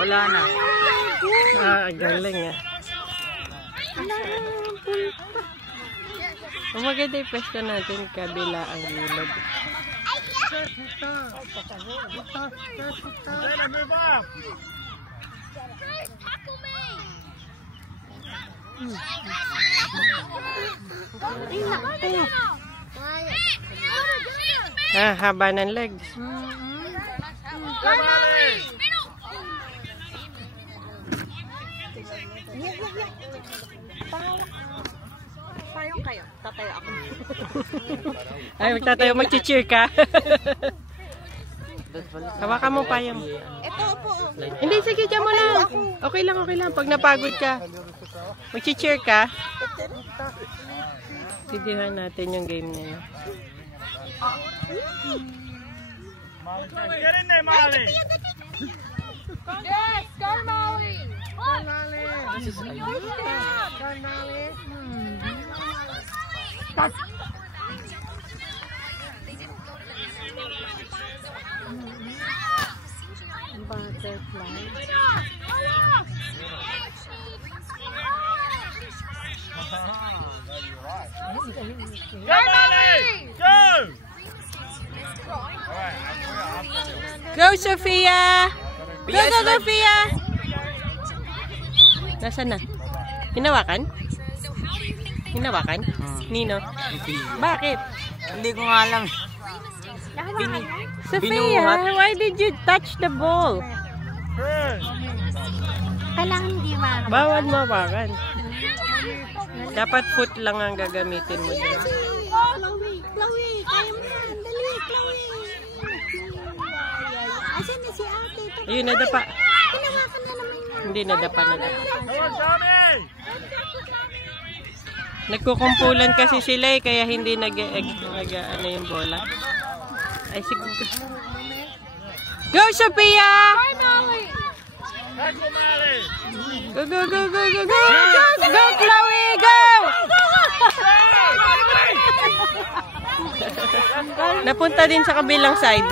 Wala na. Galing ah. Maganda yung pwesto natin, kabila ang gilid. Haba ng legs. Payong kayo. Tatayo ako. Ay, magtatayo, mag-cheer ka. Hawakan mo payong. Ito po. Hindi, sige, dyan mo lang. Okay lang, okay lang. Pag napagod ka, mag-cheer ka. Sidihan natin yung game na yun. Get in there, Molly! Yes, go Molly! Butterfly. Go, Molly! Go! Go, Sophia! Go, go, Sophia! Nasaan na? Hinawakan? Hinawakan? Nino? Bakit? Hindi ko nga alam. Sophia, why did you touch the ball? Kailangan hindi ma. Bawal mawakan. Dapat foot lang ang gagamitin mo dyan. Chloe, kaya mo yan. Dali, Chloe. Asan na si ate? Ayun, nadapa. Hinawakan na naman yan. Hindi, nadapa na. Come on, Tommy! Nagkukumpulan kasi sila eh, kaya hindi ano yung bola. Ay, siguro. Go, Sophia! Go, go, go, go, go, go! Go, Chloe! Go! Napunta din sa kabilang side.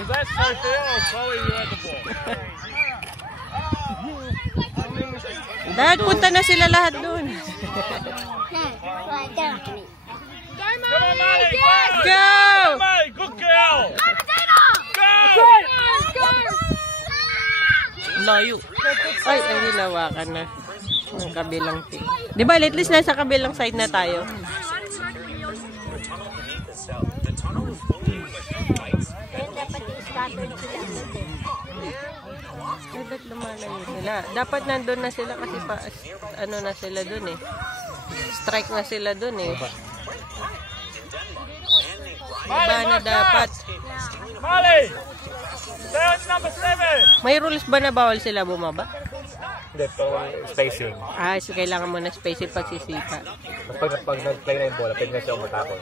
Was that Sophia or Chloe who had the ball? Dahil punta na sila lahat doon. Come on, Molly! Go! Molly, good girl! Layo. Ay, hinawakan na ng kabilang team. Di ba, at least nasa kabilang side na tayo. Dapat lumalayo sila. Dapat nandun na sila kasi pa, ano na sila dun eh. Strike na sila dun eh. Diba na dapat. Molly! Stay on number 7! May rules ba na bawal sila bumaba? Hindi, pero spacing. Ah, so kailangan mo na spacing pagsisipa. Pag nag-play na yung bola, pwede na siya umatako.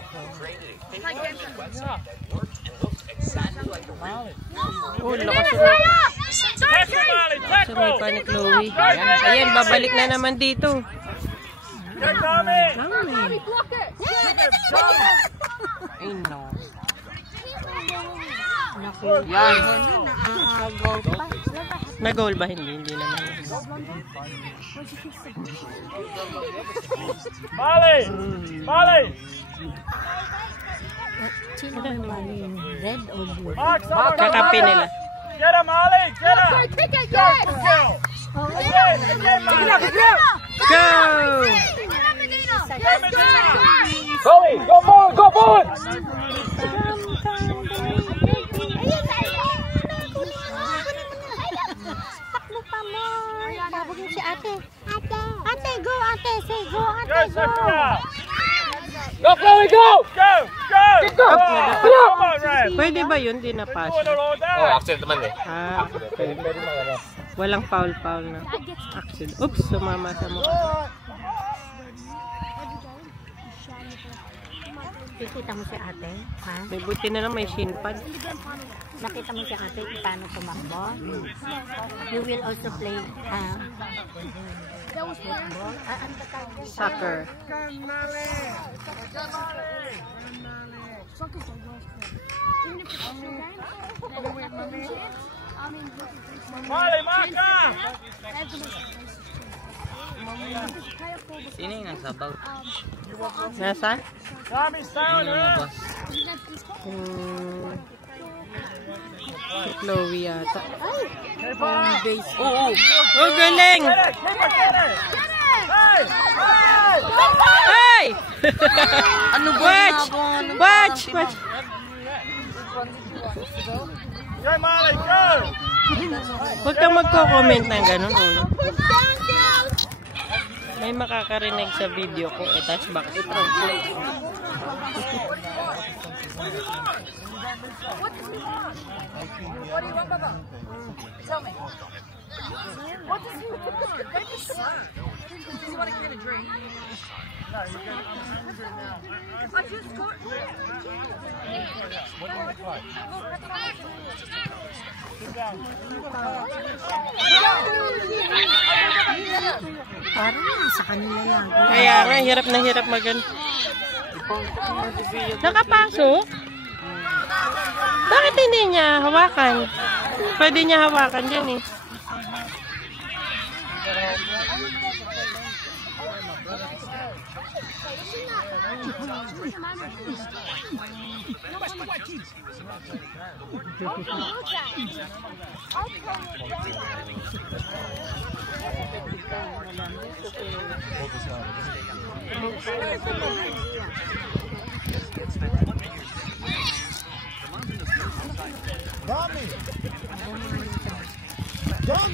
Oh, lakas sumipa ni Chloe. Ayan, babalik na naman dito. Go, Tommy! Ay, no. Na-goal ba? Hindi, hindi naman. Molly! Molly! Red or blue? Mark, someone go, Kakapi Molly! nila. Get her, Molly! Get her! Go, good girl! Again, Molly! Go! Chloe, go forward! Go forward! Takbo pa mo. Tabog mo si ate. Ate, go ate. Say go ate, Go, Sophia! Go, Chloe, go! Go! Go! Go! Come on, Red! Pwede ba yun? Di na-pass. Put it all Oh, down! accident naman eh. Ah, Pwede mga walang foul-foul na. Action. Oops, sumama sa mukha. Nakita mo si ate? Ha? May buti na lang may shin pad. Nakita mo si ate kung paano tumakbo? You will also play football? Ano ba tawag? Soccer. Molly, marka! Sino yung nasabaw? Nasa? Tommy, stay on her! Si Chloe yata. Hey, Bob! Oo! Oh, galing! Get it! Keep it, get it! Hey! Hey! Hey! Ano ba? Watch! Watch! Watch! Okay, Molly, go! Huwag kang magko-comment ng ganun. Ulo. May makakarinig sa video ko. Touch back. I-translate. What do you want, Baba? Tell me. What does he want? Does he want a can of drink? No, you're good. I'm hungry now. I just got... What do you want to try? Sit down. Parang sa kanila lang. Kaya nga, hirap na hirap magan. Nakapasok? Bakit hindi niya hawakan? Pwede niya hawakan dyan eh.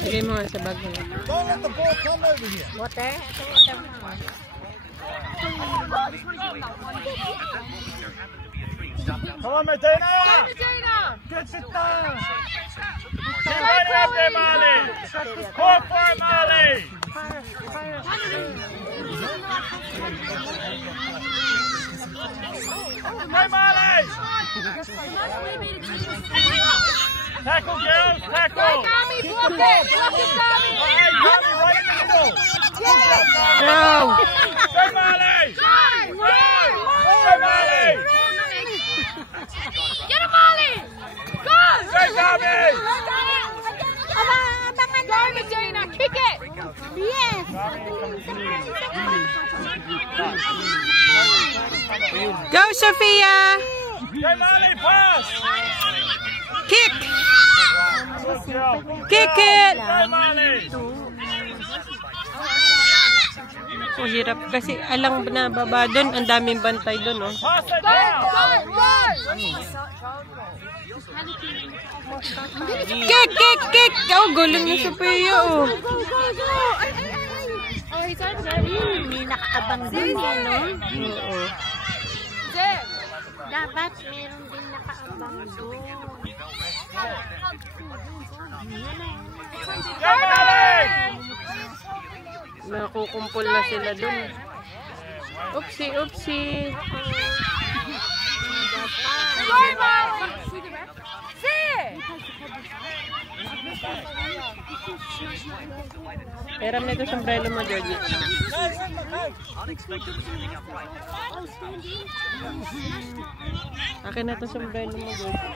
Sige mo nga sa bag mo. Don't let the ball come over here. Water? Come on, Medina! Get it down! Keep right up there, Molly! Call for it, Molly! Hey, Molly! Tackle, girls! Tackle! Block it! Block it, Tommy! Hey, Tommy, right in the middle! Go! Go, Molly! Go, Molly! Get him, Molly! Go! Go, Tommy! Go, Medina! Kick it! Yes! Go, Sophia! Go, Molly, pass! Kick! Good girl. Kick it! Go, Molly! Oh, hirap kasi alang na baba doon. Ang daming bantay doon, oh. Pass it down! Kick, kick, kick! Oh, guling ni Sophia, oh. May nakaabang din yan, no? Oo. Dapat meron din nakaabang doon. Go, Molly! Nakukumpul na sila doon. Oopsie, oopsie. Peram na ito sombrero mo, Georgie. Akin na ito sombrero mo, Georgie.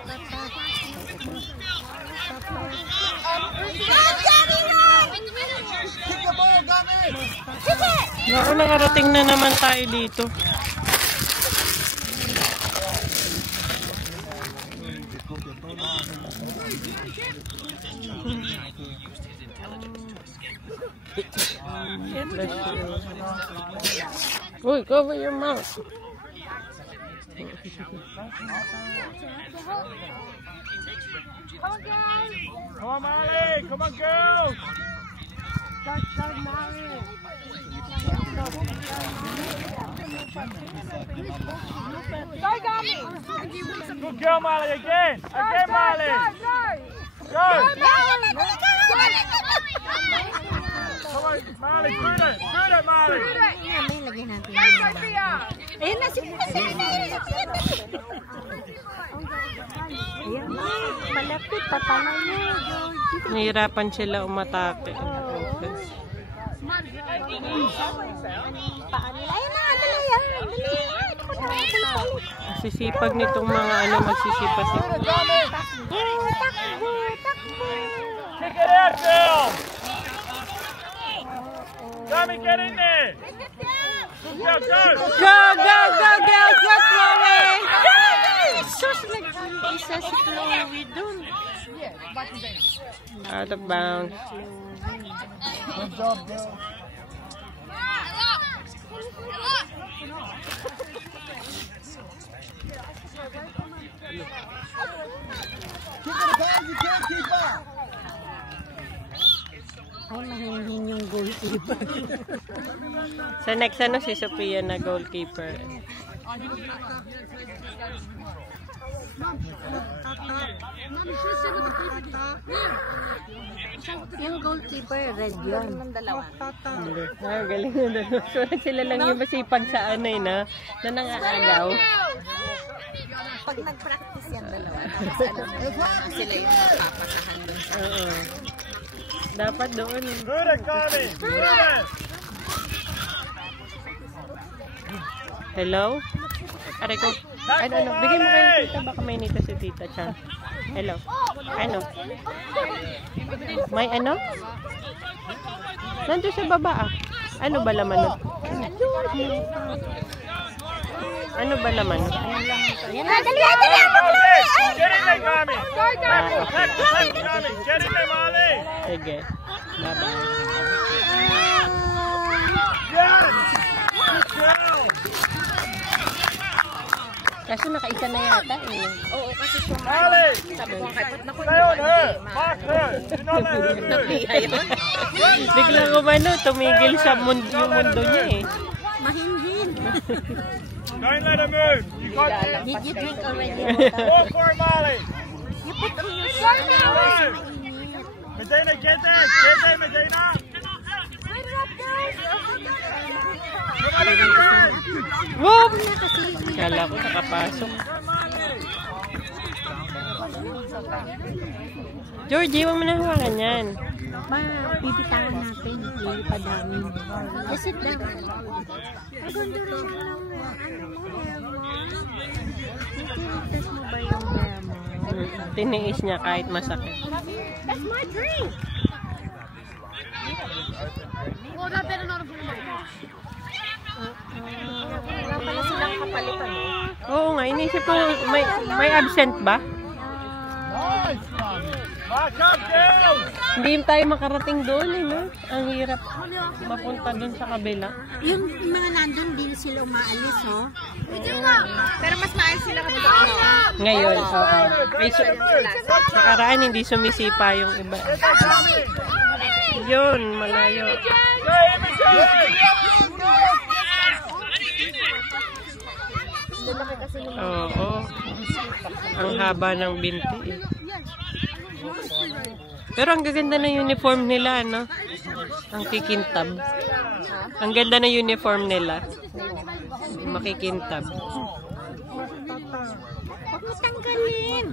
Naku, nakarating na naman tayo dito. Uy, cover your mouth. Come on, Molly! Come on, girls! Good girl, Molly, again! Again, Molly! Go! Come on, Molly, shoot it! Shoot it, Molly! May lagyan natin. Ayun na, sige na, sige na. Ayan na, malapit, patanay niyo. Nahihirapan sila umatake. Paan nila. Ayun na, dali yan. Dali. Sisipag nitong mga ano, magsisipa-sipa. Takbo, takbo, takbo. get airfield. Tommy, get in there. Go, go. Go, go, go, girls! Go, Chloe! Sus, nag-isa si Chloe dun. Out of bounds. Good job, girl. Ay, mahihin yung goalkeeper. Sa next ano si Sophia na goalkeeper. Yung goalkeeper, red yun. Hindi. Ah, galing na doon. So, sila lang yung masipag sa ano eh, na nangaagaw. Pag nag-practice yan dalawa, tapos alam sila yung napapasahan dun sa... Oo. Dapat doon. Good it, Connie. Good it. Hello? Aray ko. Ano, bigay mo kay tita. Baka may nito si tita Chan. Hello? Ano? May ano? Nandun sa baba ah. Ano ba laman nun? Ano ba laman nun? Yan na, dali, dali! Get in there, Connie. Connie. Get in there, Molly. Sige. Bye-bye. Yes. Good job. Kaso nakaisa na yata eh. Oo, kasi siya Molly. sabi ko kay Pat na ko. Stay on her. Mark her. Do not let her move. Biglang umano, tumigil sa yung mundo niya eh. Mahinhin. Don't let her move. You got this. Did you drink already? Go for it, Molly. You put on your shirt now. Go. Medina, get there. Get there, Medina. Whoop! Kala ko nakapasok. Georgie, huwag mo na hawakan yan. Pipitangan natin. Lilipad namin. Sit down. Ay, gundo rin siya lang. Ano mo, hair mo? Tinitas mo ba yung hair mo? Tiniis niya kahit masakit. That's my drink! Well, that better not have been my gosh. Wala pala silang kapalitan eh. Oo nga, inisip ko, may absent ba? Nice, Connie. Mark up, girls. Hindi tayo makarating doon eh, no? Ang hirap mapunta doon sa kabila. Yung mga nandun, din sila umaalis, oh. Pero mas maayos sila kasi Ngayon, oo. Nakaraan, hindi sumisipa yung iba. Yun, malayo. Oo. Ang haba ng binti eh. Pero ang gaganda na uniform nila, no? Ang kikintab. Ang ganda na uniform nila. Makikintab. Huwag mo tanggalin.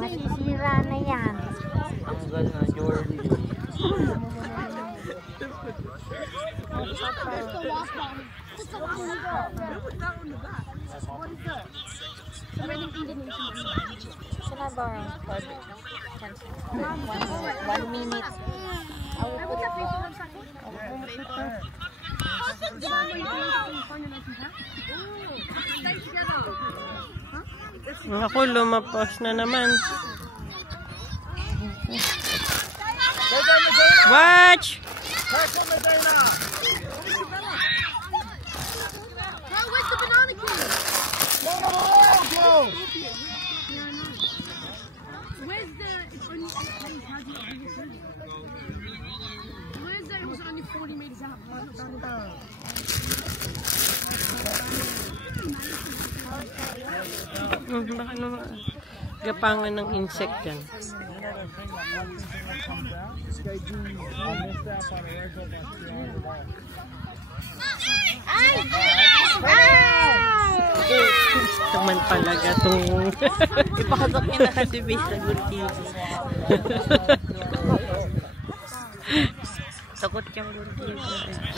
Masisira na yan. Tanggal na, Jordan. Should I borrow? 1 minute. Ako, lumapos na naman. Watch! Tackle, Medina. Where's the banana king? Go. Where's the... It's only... Where's that? It was only 40 meters out. Baka naman. Gapangan ng insect yan. Taman palaga itong... Ipakatok niya na kasi base na good TV. Takot kang good TV.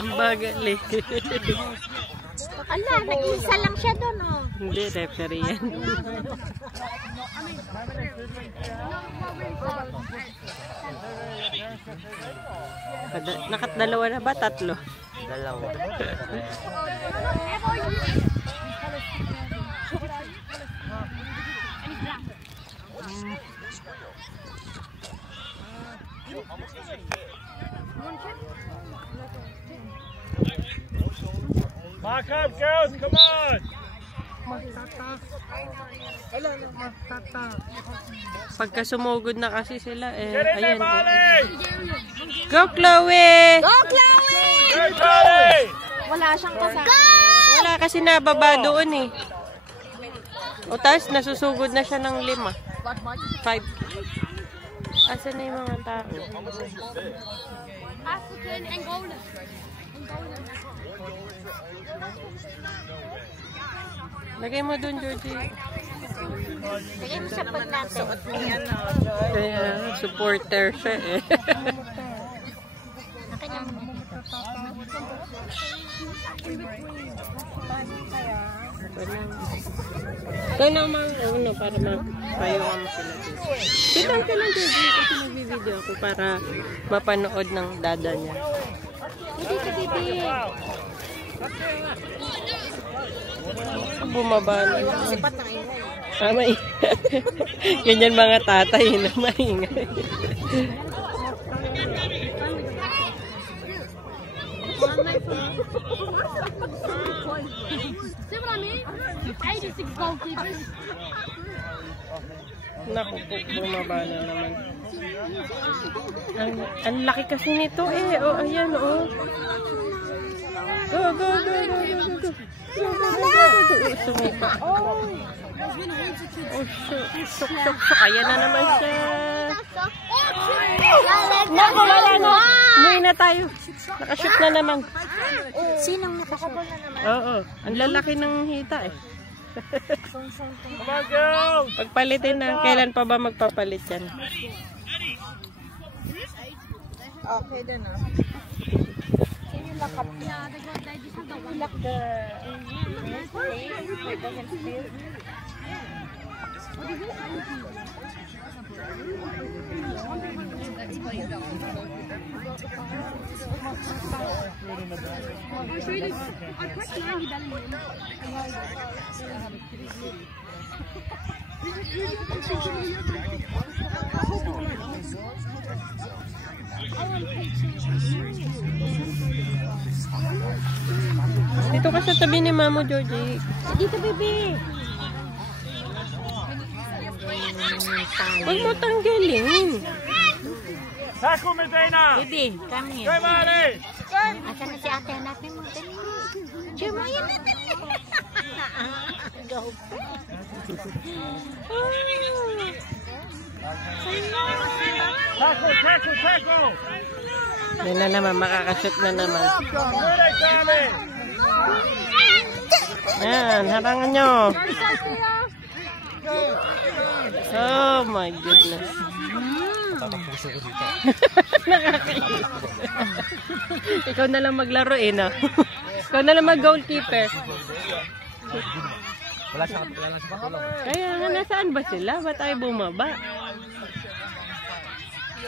Ang bagal eh. Ala, nag-isa lang siya doon, oh. Hindi, referee yan. Nakatdalawa na ba? Tatlo? Dalawa. Mark up, girls, come on! Pagka sumugod na kasi sila, Get in there, ayan. Molly! Go, Chloe! Go, Chloe! Go, Molly! Wala siyang kasama. Wala kasi nababa doon eh. O tapos nasusugod na siya ng 5. 5. Asan na yung mga tao? African Angola. Lagay mo doon, Georgie. Lagay mo sa pag natin. Kaya, supporter siya eh. Ito naman, para mapayuhan mo sila dito. Kitang ka lang, Georgie, kasi nag-video ako para mapanood ng dada niya. Hindi ka, baby. Bumaba na. May ganyan mga tatay na maingay. Naku po, bumaba na naman. Ang laki kasi nito eh. Oh, ayan oh. Go, go, go, go, go, go, go. Sumipa. Oh, shook. Ayan na naman siya. Naku, wala na. Umuwi na tayo. Nakashoot na naman. Sinong nakashoot? Oo. Ang lalaki ng hita eh. Come on, girls! Pagpalitin na. Kailan pa ba magpapalit yan? Okay, then Dito ka sa tabi ni Mamo, Georgie. Dito, baby. Huwag mo tanggalin. Tackle, Medina! Baby, come here. Go, Molly! Asan na si ate? Hanapin mo. Diyan mo yan. Go. Tackle! Yan na naman, makakashoot na naman. Good, Tommy! Yan, harangan nyo. Oh my goodness. Ikaw na lang maglaro eh, no? Ikaw na lang mag-goalkeeper. Wala siya patulong. Kaya nga, nasaan ba sila? Ba't tayo bumaba?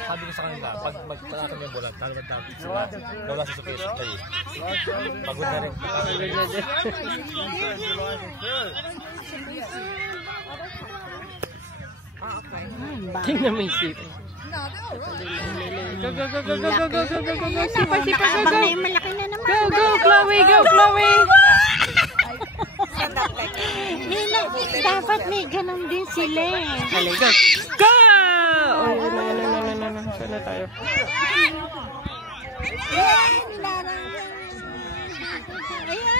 Sabi ko sa kanila, pag magpalatan yung bola, talagang dapat sila. Wala sa sufficient play. Pagod na rin. Pagod na din. Tingnan mo yung sip. Go, go, go, go, go, go, go, go, go, go, go, sipa, sipa, go, go. Malaki na naman. Go, go, Chloe, go, Chloe. Dapat may ganun din sila eh. Hali, go. Go! Oh, no. Saan na tayo?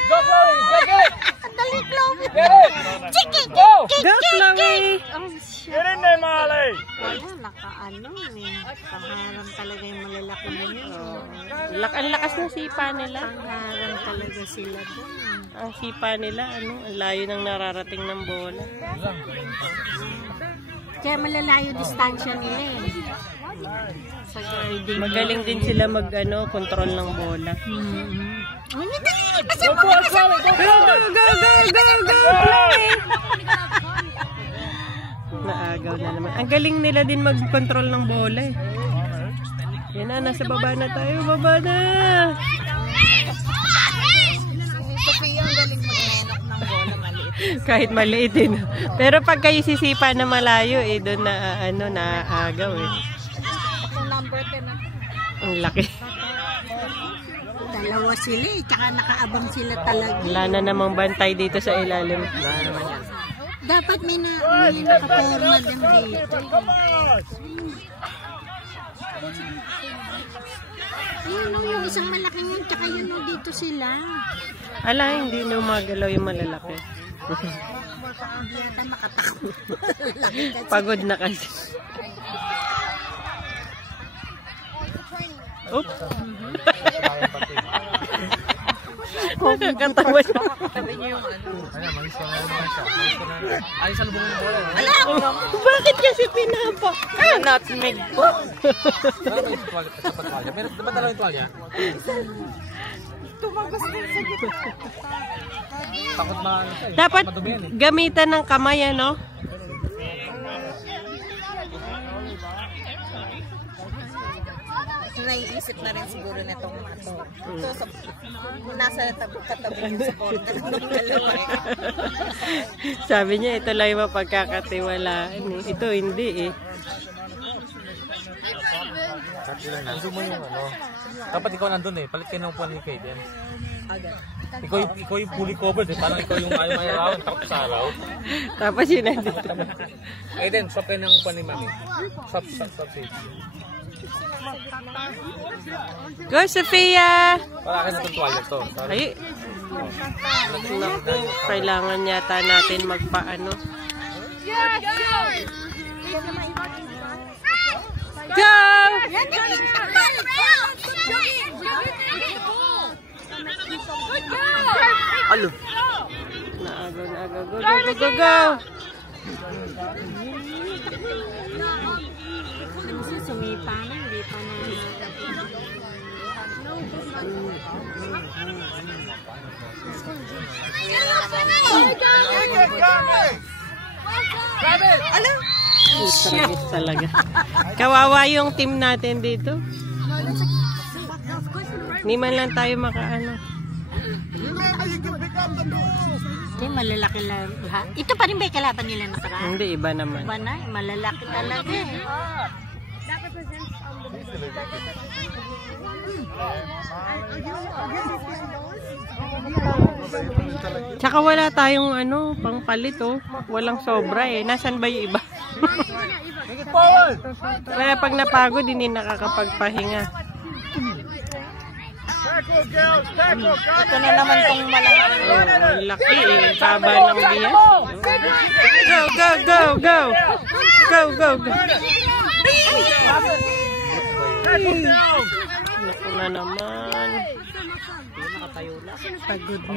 Go, Chloe! Get it! Dali, Chloe. Get it! Chiki! Go! Go, Chloe! Get in there, Molly! Wala, nakaano eh. Pangarang talaga yung malalaki na yun. Ang lakas ng sipa nila. Pangarang talaga sila doon. Ang sipa nila, ang layo ng nararating ng bola. Kaya malalayo distansya nila eh. Sa guarding. Magaling din sila control ng bola. Go, go, go, go! Naagaw na naman. Ang galing nila din mag-control ng bola eh. Yan na, nasa baba na tayo. Baba na! Sophia, ang galing mag-enok ng bola, maliit. Kahit maliit din. Pero pag kayo sisipa na malayo eh, doon na naaagaw eh. Ako number 10 na. Ang laki. Dalawa sila eh, tsaka nakaabang sila talaga. Wala na namang bantay dito sa ilalim. Wala naman yan. Dapat may nakaporma din dito. Yun o, yung isang malaking yun, tsaka yun o, dito sila. Ala, hindi na umagalaw yung malalaki. Hindi yata makatakbo. Pagod na kasi. Oops. Kakatawa siya. Ay, sa lubong ng bola. Bakit kasi pinapa? Nutmeg po. Meron ba dalawa yung tuwalya? Takot Dapat gamitan ng kamay, ano? Naiisip na rin siguro nitong ato. So, nasa katabi yung supporter ng dalawa. Sabi niya, ito lang yung mapagkakatiwalaan eh. Ito hindi eh. Gusto mo yung ano. Dapat ikaw nandun eh. Palit kayo ng upuan ni Kate. Ikaw yung fully covered eh. Parang ikaw yung ayaw-ayaw. Takot sa araw. Tapos yun nandito. Aiden, swap kayo ng upuan ni Mami. Swap. Go, Sophia! Para kayo natong tuwalya to. Ay, naku, kailangan yata natin magpaano. Go! Alo. Naagaw. Go! Sumipa na, hindi pa na. Service talaga. Kawawa yung team natin dito. Hindi man lang tayo makaano. Hindi, malalaki lang. Ito pa rin ba yung kalaban nila nakaraan? Hindi, iba naman. Iba na, malalaki talaga eh. Tsaka wala tayong ano, pangpalit oh. Walang sobra eh. Nasaan ba yung iba? Kaya pag napagod, hindi nakakapagpahinga. Ito na naman tong malaki. Oh, laki eh. Taba ng biya. Go! Naku na naman.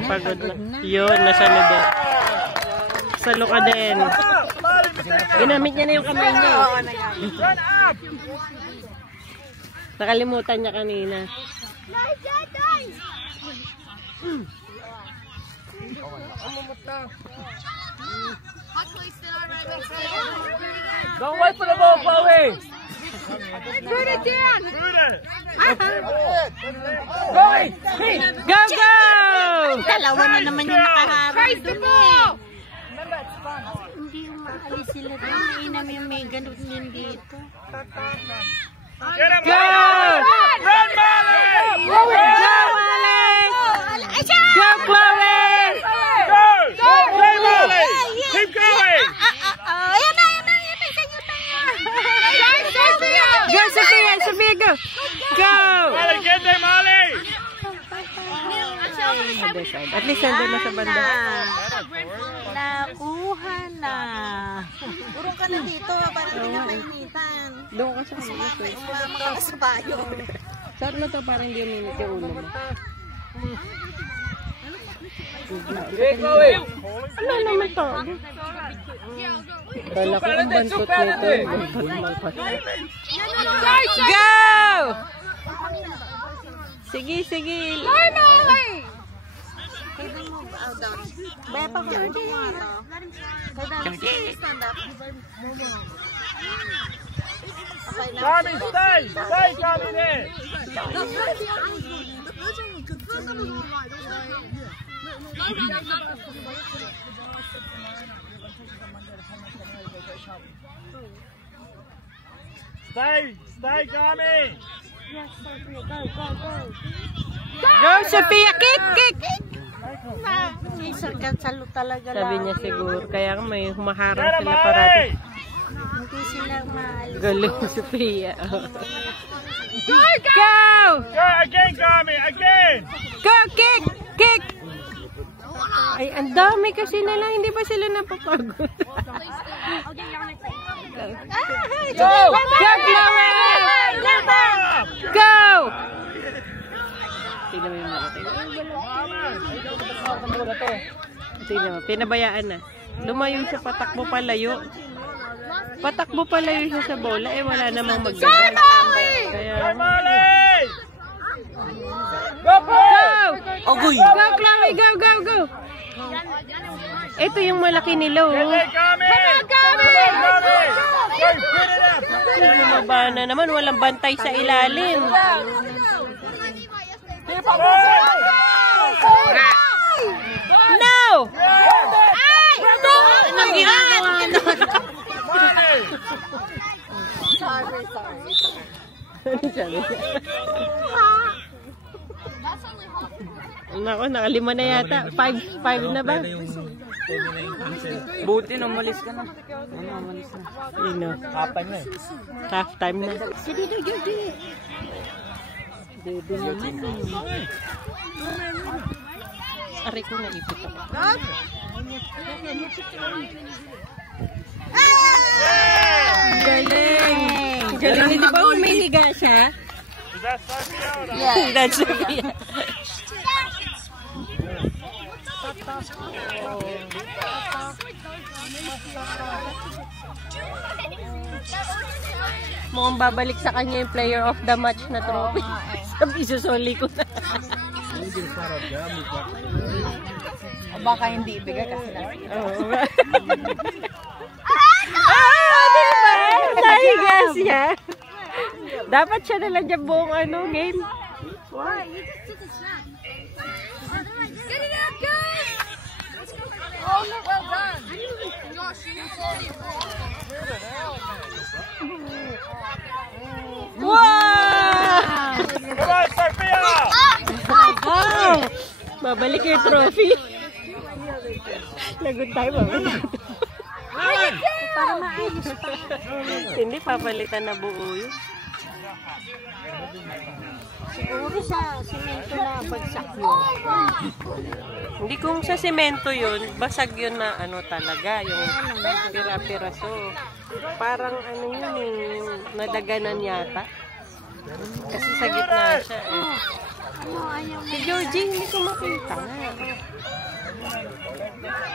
Pagod na. Yun, nasa loob. Salo ka din. Ginamit niya na yung kamay niya. Nakalimutan niya kanina. Don't wait for the ball, Chloe! Go! Dalawa na naman yung nakaharap dun eh. Hindi yung maalis sila doon. Mainam yung may ganun yun dito. Go! Run, Molly! Go, Molly! Go, Chloe! Go, Molly! Keep going! Ayan na! Go, Sophia, go! Go! Molly, get there, Molly! At least nandun na sa banda. Nakuha na. Urong ka na dito para hindi na mainitan. Doon ka sa mga. Makakasabayo. Saan mo to parang hindi uminit yung ulo mo? Ano naman to? Kala ko ang bantot nito. Go! Sige, sige. Tommy, stay! Stay, Tommy, there! Stay! Stay, Tommy! Go, Sophia! Kick! Kick! Salo talaga Sabi lang. niya siguro. Kaya may humaharang Get him, sila parati. Ali! Hindi sila maalis. Galing, Sophia. Go! Go again, Tommy! Again! Go! Kick! Kick! Ay, ang dami kasi nila. Hindi ba sila napapagod? Go! Go, Chloe! Go! Tingnan mo yung mga. Tingnan mo, pinabayaan na. Lumayo siya, patakbo palayo. Patakbo palayo siya sa bola, eh wala namang magdala. Kaya... Go, Molly! Go! Agoy! Go, Chloe! Go, go, go! Ito yung malaki nila, oh. Hey, Tommy! Come on, Tommy! Go, put it up! Bumaba na naman, walang bantay sa ilalim. No! Ay! No! Anong ginagawa na? Ano sabi niya? Nako, nakalima na yata. 5 na ba? Buti na, umalis ka na. Umalis na. Sino? Apan na eh. Half time na. Sige, sige. Dede naman. Aray ko, naipit ako. Galing! Galing, di ba umihiga siya? Is that Sophia? Yeah. That's Sophia. Mukhang babalik sa kanya yung player of the match na trophy. Sabi, isusuli ko na. O baka hindi ibigay kasi lang. Oo. Diba? Nahiga siya. Dapat siya na lang dyan buong game. Oh, well done. Wow! Come on, Sophia! Wow! Babalik yung trophy. Lagot tayo ba? Para maayos pa. Hindi, papalitan na buo yun. Siguro sa simento na bagsak yun. Hindi, kung sa semento yun, basag yun na talaga, yung pira-piraso. Parang yun nadaganan yata. Kasi sa gitna siya eh. Si Georgie, hindi ko makita.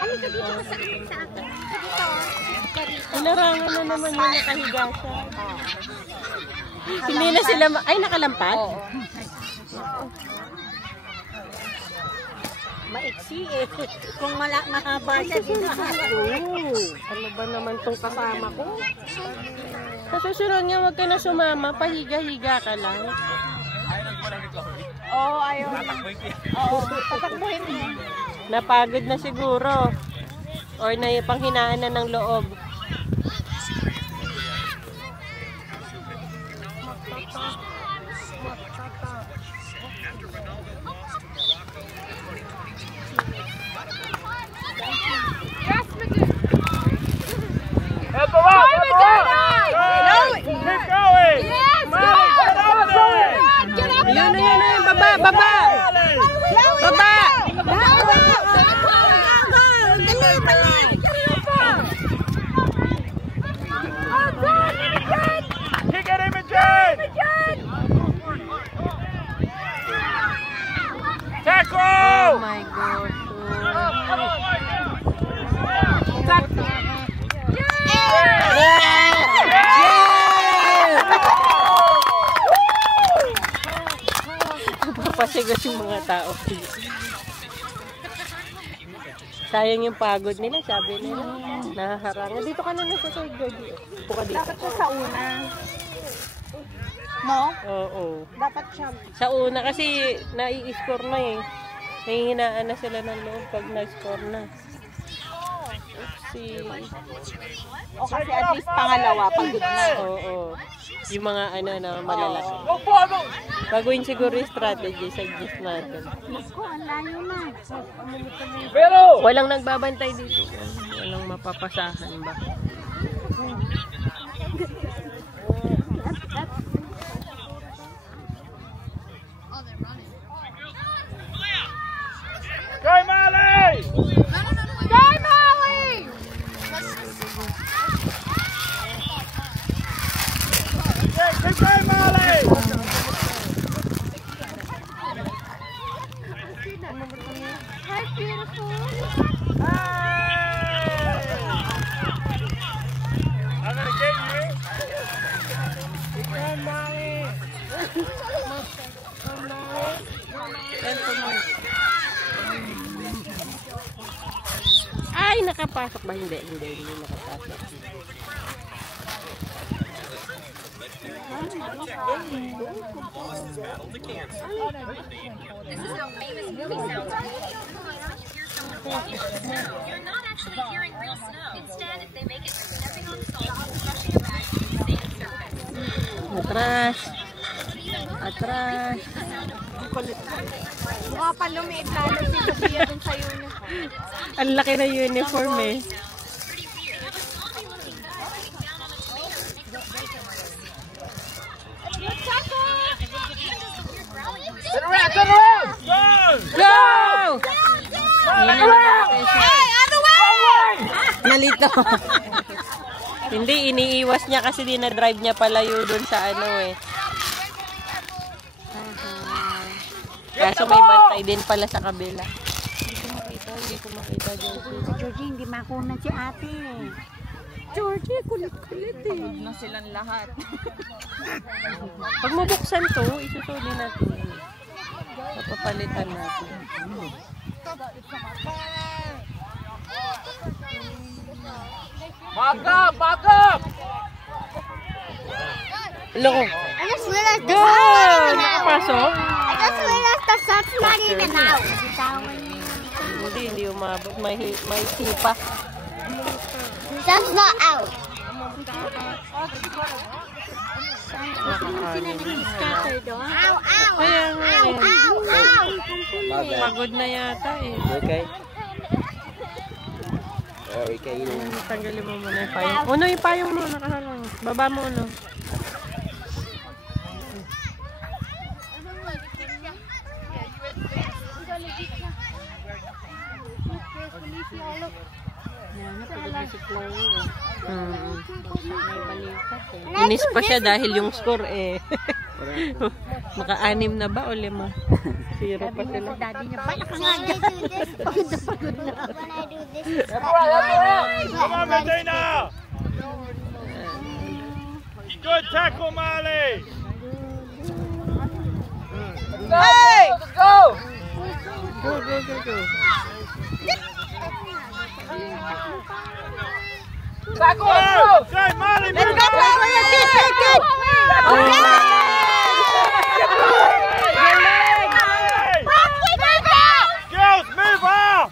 Ano ka dito masakit sa akin? Ilarangan na naman yung nakahiga siya. Hindi na sila, ay nakalampas? Maiksi eh. Kung mahaba siya, di na. Ano ba naman tong kasama ko? Sa susunod niya, huwag ka na sumama, pahiga-higa ka lang. Oo, ayaw. Oo, patakbuhin mo. Napagod na siguro. Or panghinaan na ng loob. Help him out! Help him out! Keep going! Yes! Molly, get up there! Get up! Yan, baba, baba! Baba! yung mga tao. Sayang yung pagod nila, sabi nila. Nahaharangan. Dito ka na nasa side, Georgie. Upo ka dito. Dapat siya sa una. No? Oo. Dapat siya. Sa una kasi nai-score na eh. Nahihinaan na sila ng loob pag na-score na. Oopsie. O kasi at least pangalawa, pagod na. Oo. Yung mga ano na malalaki. Baguhin siguro yung strategy sa gist natin. Naku, ang layo na. Walang nagbabantay dito. Walang mapapasahan ba? Go, Marley! Go, Molly! Keep going, Marley! Hi, beautiful. I'm gonna get you. Keep going, Marley. Ay, nakapasok ba? Hindi nakapasok. This is how famous movie sounds. Hear someone walking on snow. You're not actually hearing real snow. Instead, they make it by stepping on salt and crushing it back to the same surface. Atras. Atras. Mukha pa lumiit lalo si Sophia dun sa uniform. Ang laki na uniform eh. Turn around! Go! Nalito. Hindi, iniiwas niya kasi dinadrive niya palayo dun sa ano eh. Kaso may bantay din pala sa kabila. Hindi ko makita, Georgie. Georgie, hindi makunan si ate. Georgie, kulit-kulit eh. Na silang lahat. Pag mabuksan to, isusuli natin. Papapalitan natin. Back up! Back up! Loko. I just realized Go! Nakapasok? I just realized the sun's not even out. Hindi umabot. May sipa. That's not out. Ow, ow, Kaya nga ow, eh. ow, ow. Pagod na yata eh. Okay. Okay. Tanggalin mo muna yung payong. Uno yung payong mo, nakahalang. Baba mo uno. Inis pa siya dahil yung score eh. Maka-anim na ba o 5? 0 pa sila. Daddy niya, balik ka nga dyan. Pagod na pagod na. Come on, Medina! Good tackle, Marley! Hey! Let's go! Go. Tackle! Oh, okay, Marley, Let's move go, up! Molly! Girls, move up!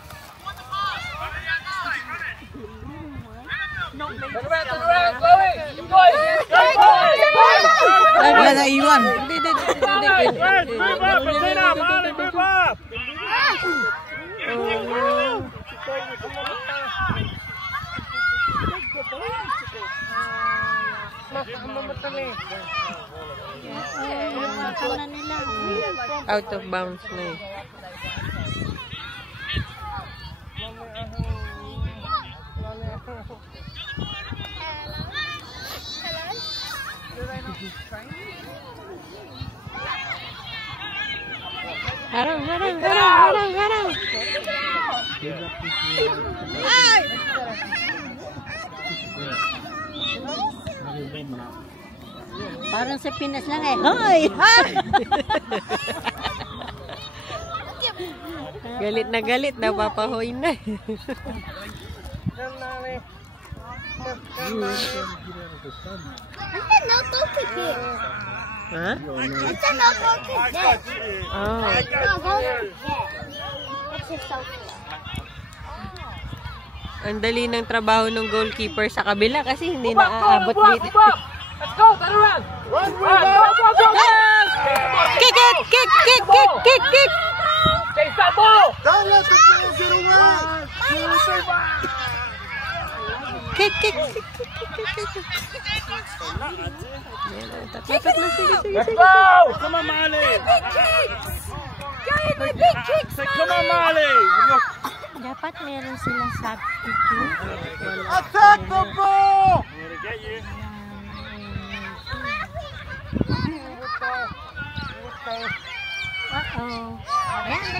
Turn around, Chloe! Keep going! Wala na iwan. Girls, move up, Medina! Marley, move up! Out of bounds na eh. Harang. Parang sa Pinas lang eh. Ay! Galit, napapahoy na. Ha? Oh. Ang dali ng trabaho ng goalkeeper sa kabila kasi hindi naaabot dito. Let's go, turn around. Run, Go, go, go. Kick it! Kick! Chase that ball. Don't let the ball get away. Kick! Tapat na, sige. Let's go. Come on, Marley. Come on, Marley. Dapat meron silang substitute. Attack the ball.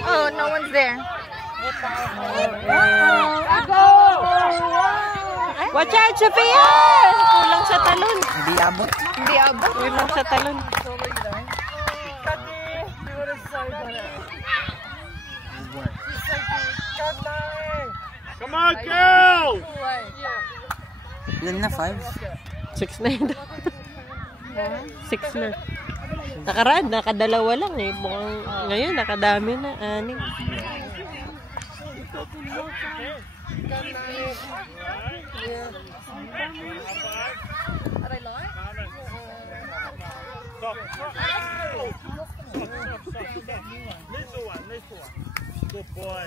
Oh, no one's there. Watch out, Sophia! Kulang sa talon. Hindi abot. Kulang sa talon. Come on, girl. Ilan na? 5? 6 na yun. 6 na. Nakaraan, nakadalawa lang eh. Mukhang ngayon, nakadami na. 6. Good boy.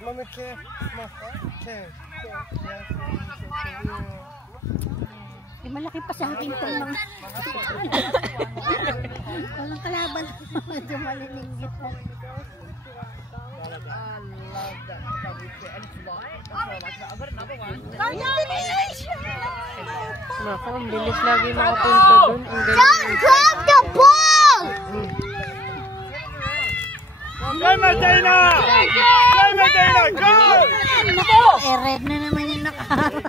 Mommy, care. Malaki pa sa akin ito ng... Walang kalaban. Medyo malilinggit na. Naku, ang bilis lagi makapunta dun. Ang galing. Grab the ball! Go, Medina! Go, Medina! Go! Red na naman yung nakaharap.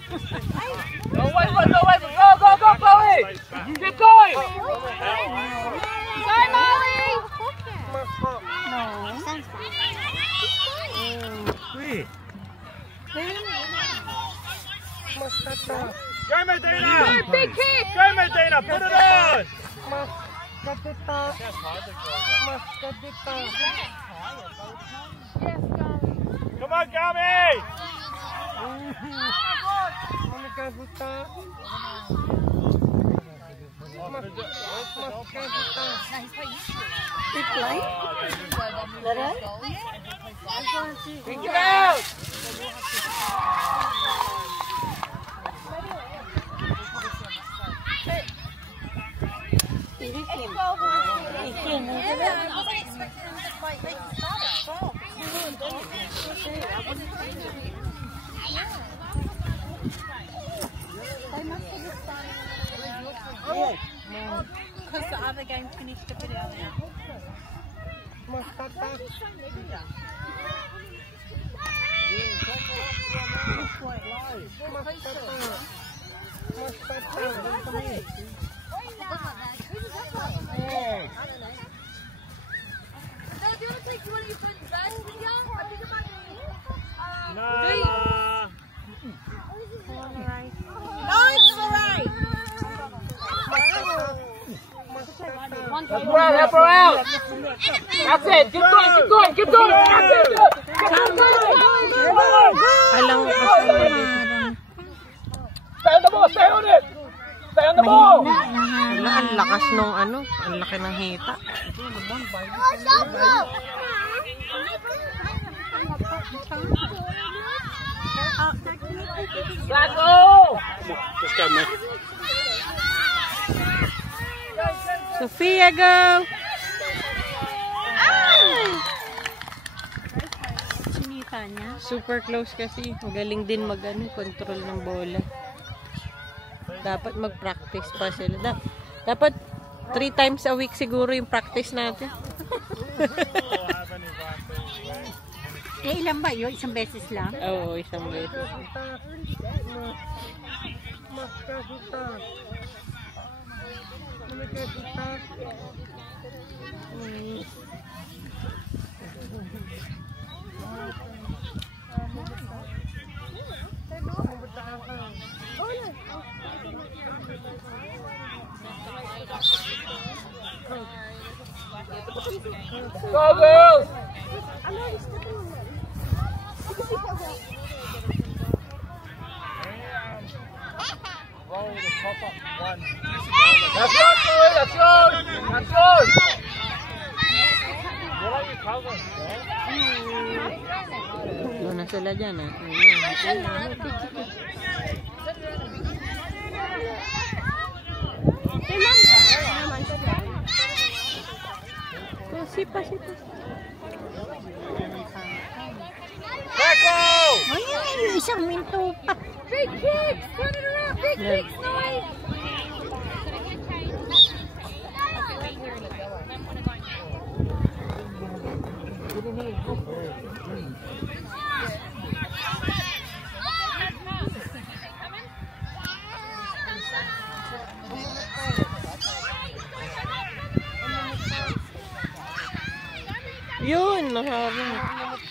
Go, go, Chloe. Keep going. Sorry, Molly! No. Go, Medina! Big kick! Go, Medina! Put it on! Come on, Gabby! Kick it out. Because the other game finished a bit earlier. Help her out. That's it. Keep going. That's it. Alam ko kasi Stay on the ball. Stay on it. Stay on the ball. wala, ang lakas nung ano, ang laki ng hita. Let's go. Let's go, man. Sophia, go! Sinita niya. Super close kasi. Magaling din control ng bola. Dapat mag-practice pa sila. Dapat 3 times a week siguro yung practice natin. Ilan ba yun? Isang beses lang? Oo, isang beses. Go, girls! That's yours, boy! That's yours! That's yours! What are you covering, Tatlo na sila dyan, ah. Oh, sipa. Echo! Ay, isang minto pa. Big kicks! Turn it around! Big kicks, Noah! Yun, naharap.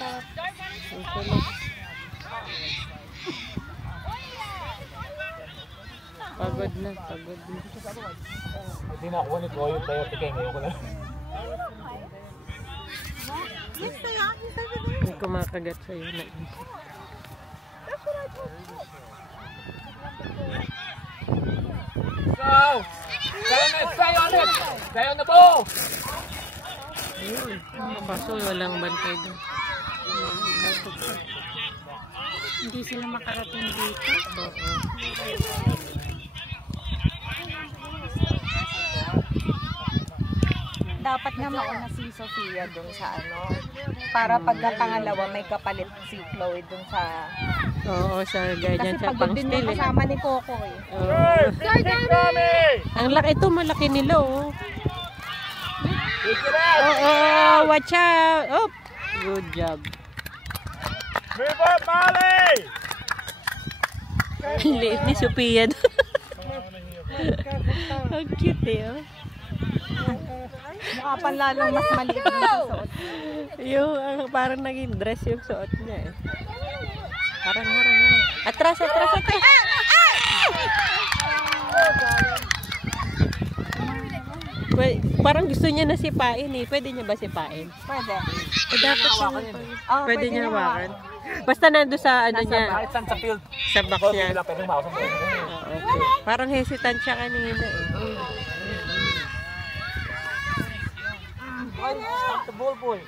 Pagod na. Hindi na ako nito yung player tigay ngayon ko na. May kumakagat sa'yo na. Go! Stay on it! Stay on the ball! Kaso walang bantay doon. Hindi sila makarating dito. Dapat nga mauna si Sofia dun sa ano. Para pagka pangalawa may kapalit si Chloe dun sa... Oo, sa ganyan Kasi sa pagod din pang-stil yung eh. kasama ni Coco eh. Oo. Big kick, Tommy! Ang laki ito, malaki nila oh. Pick it out! Oh, watch out! Oh, good job. Move up, Molly! Ang liit ni Sophia doon. Ang cute eh oh. Mukha pa lalong mas maliit yung suot. Yung parang naging dress yung suot niya eh. Parang. Atras. Parang gusto niya na sipain eh. Pwede niya ba sipain? Pwede. Dapat Oh, pwede niya hawakan. Basta nando sa ano niya. Kahit saan sa field. Sa box Ball, niya. hindi lang pwedeng mouse ang ball. Okay. Parang hesitant siya kanina eh. Stop the ball, boy.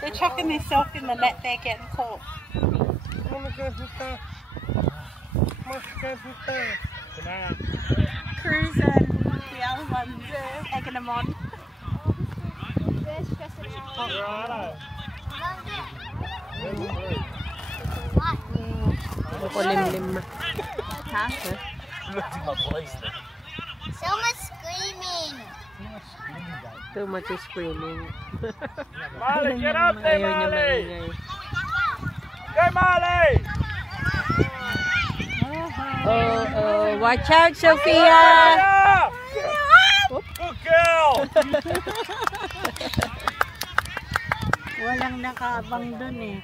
They're chucking themselves in the net, they're getting caught. Cruz and the other ones taking them on. Kulimlim na. Huh? Look at my boys. So much screaming. Too much screaming. Molly, get up there, Ayaw niya Molly! maingay. Go, Molly! Oh, watch out, Sophia! Yeah! Good girl! Walang nakaabang dun eh.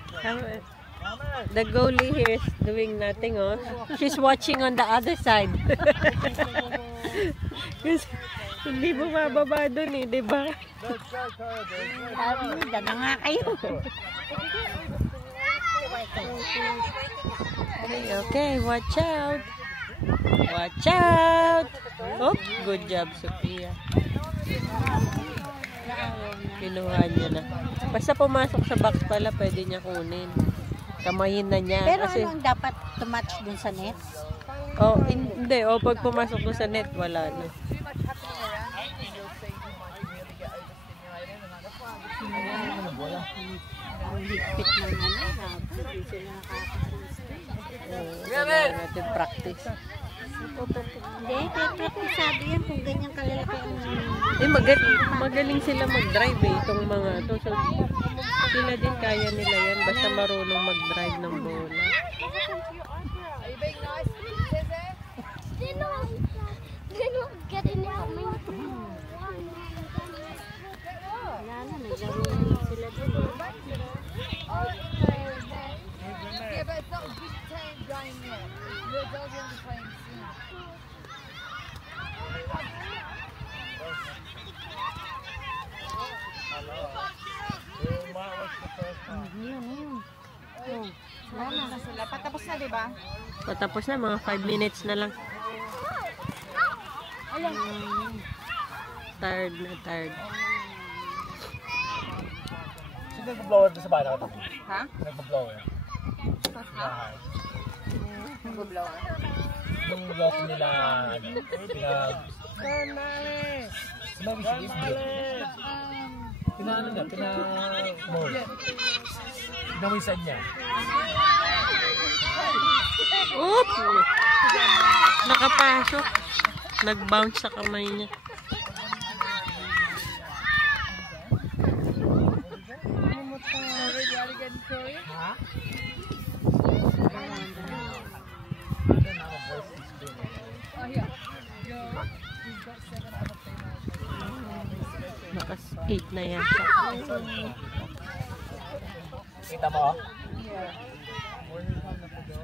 The goalie here is doing nothing, oh. She's watching on the other side. Kasi hindi bumababa dun eh, di ba? Sabi, dala nga kayo. Okay, watch out. Watch out. Oh, good job, Sophia. Kinuha niya na. Basta pumasok sa box pala, pwede niya kunin. Kamayin na niya. Pero Kasi, anong dapat tumatch dun sa net? oh, hindi. Oh, pag pumasok doon sa net, wala na. Ang higpit ng ano, hindi sila nakakapag-stay. Kailangan natin practice. Hindi, pero sabi yan kung ganyan kalalaki ang... Eh, magaling sila mag-drive eh, itong mga to. So, sila din kaya nila yan, basta marunong mag-drive ng bola. Are you being nice? They're not getting it. Wala na, naglaro na sila doon. Yeah, but it's not a big time game yet. They'll be on the playing soon. Wala na sila. Patapos na, di ba? Patapos na, mga 5 minutes na lang. Tired na, tired. Sino nag-blower doon sa bahay nakatabi? Ha? Nag-blower. Nag-blower. Yung block nila, sinabi siya is blue. Pinaano niya, pina-mold. Pinawisan niya. Oop! Nakapasok. Nag-bounce sa kamay niya. Nakas 8 na yan siya. Kita mo?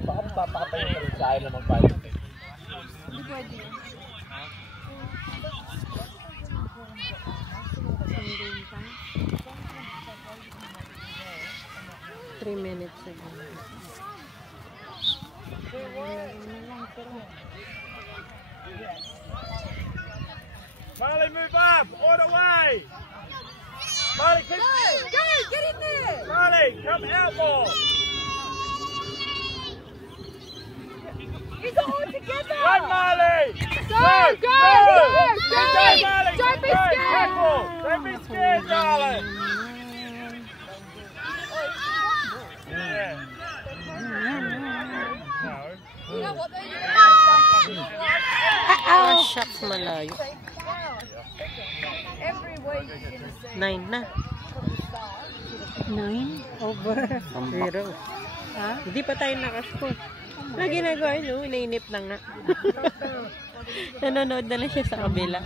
Baka papakatayin ka rin sa ayaw na mag-balik. Hindi pwede. 3 minutes ago. Marley, move up! All the way! Marley, keep... Go! Get in there! Marley, come out more! It's all together! Run, Marley! Go! Marley! Don't be scared! Tackle! Don't be scared, darling! Yeah. No. You know what? Ah, shucks, malayo. Every week you're going to see 9 na. 9 over. 0. Ha? Hindi pa tayo nakascore. Na ginagawa nyo, inainip na nga. Nanonood na lang siya sa kabila.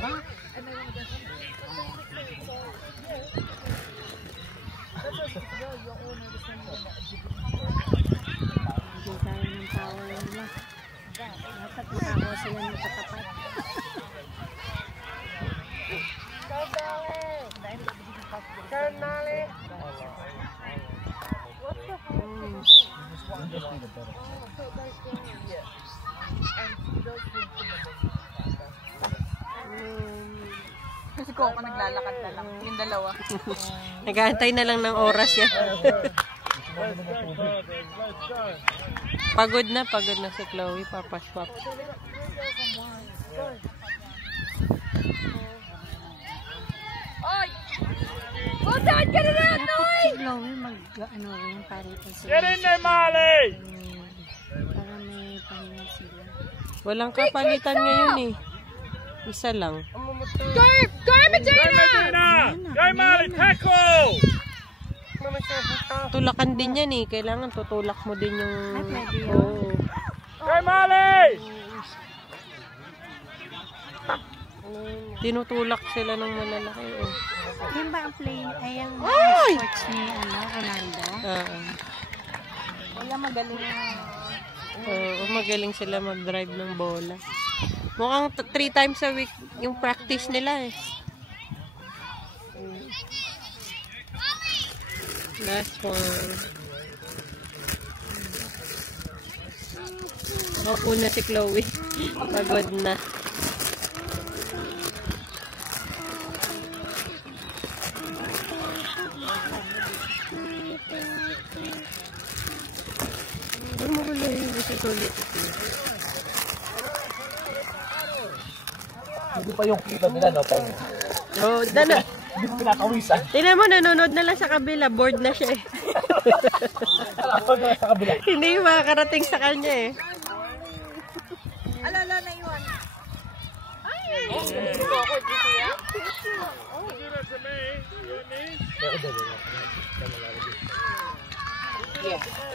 Hindi tayo ng power nila. Dapat makakuha sila ng katapat. Kasi ko ako naglalakad na lang. Yung dalawa. Nag-aantay na lang ng oras yan. Pagod na si Chloe. Papaswap. Well done! Get it out! Dapat si Chloe mag-ano rin, paritan sila. Get in there, Marley! Para may pahinga sila. Walang kapalitan ngayon eh. Isa lang. Go! Go, Medina! Go, Marley! Tackle! Tulakan din yan eh. Kailangan tutulak mo din yung... Oo. Go, Marley! Tinutulak sila ng malalaki eh. Yun ba ang play, ay ang sports ni Ronaldo? Wala magaling na. Magaling sila mag-drive ng bola. Mukhang 3 times a week yung practice nila eh. Last one. Opo na si Chloe. Pagod na. Ano mo wala yung isa ulit? Hindi pa yung kita nila, no? Oh, dana. Hindi ko pinakawisan. Tingnan mo, nanonood na lang sa kabila. Bored na siya eh. Sa kabila. Hindi makakarating sa kanya eh. Alala na iwan.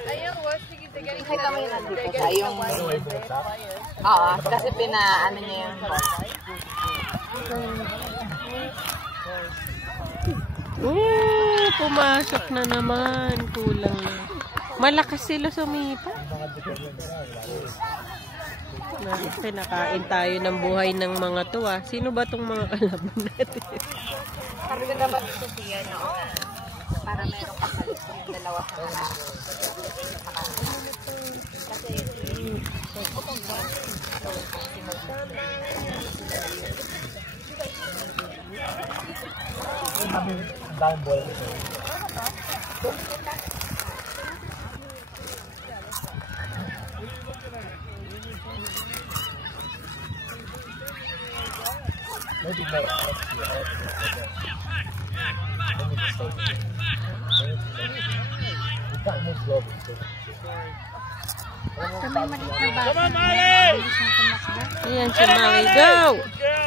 Ayun, worst thing is they're getting Kita mo yung nandito siya. Yung... Oo, kasi pinaano niya yung... Pumasok na naman. Kulang na. Malakas sila sumipa. Kinakain tayo ng buhay ng mga to ah. Sino ba tong mga kalaban natin? Sabi ko dapat ito siya, no? Para meron kapalit yung dalawa sa mga. Kasi Down ball. Maybe next year. We can't move global. Sa may maliit na bata. Come on, Mali! Bilis na tumakbo. Ayan si Mali. Go! Go!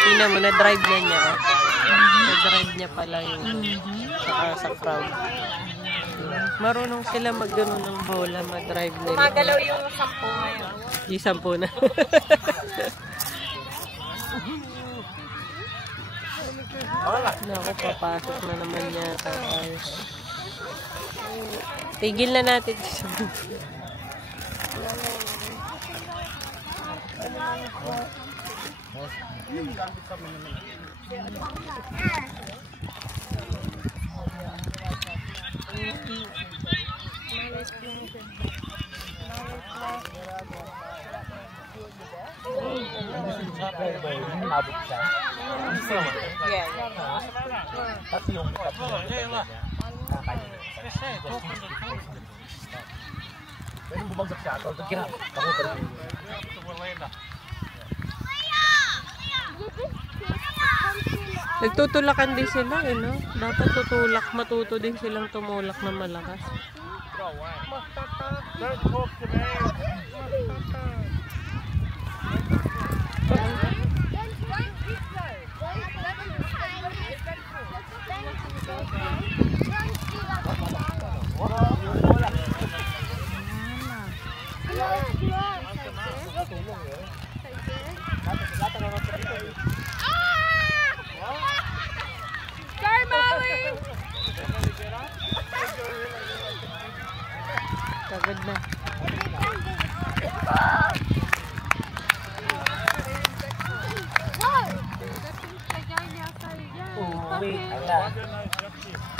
Tingnan mo, na-drive na niya. Na-drive niya pala yung sa crowd. Marunong sila mag-gano ng bola, ma-drive nila. gumagalaw yung 10 ngayon. Yung 10 na. Naku, papasok na naman yata tayo. Tigil na natin. Nabot siya. Yeah. Kasi yung pero bumagsak siya. Ako Nagtutulakan din sila, eh, no? Dapat matuto din silang tumulak na malakas. Don't talk to me. Kagad na. wait.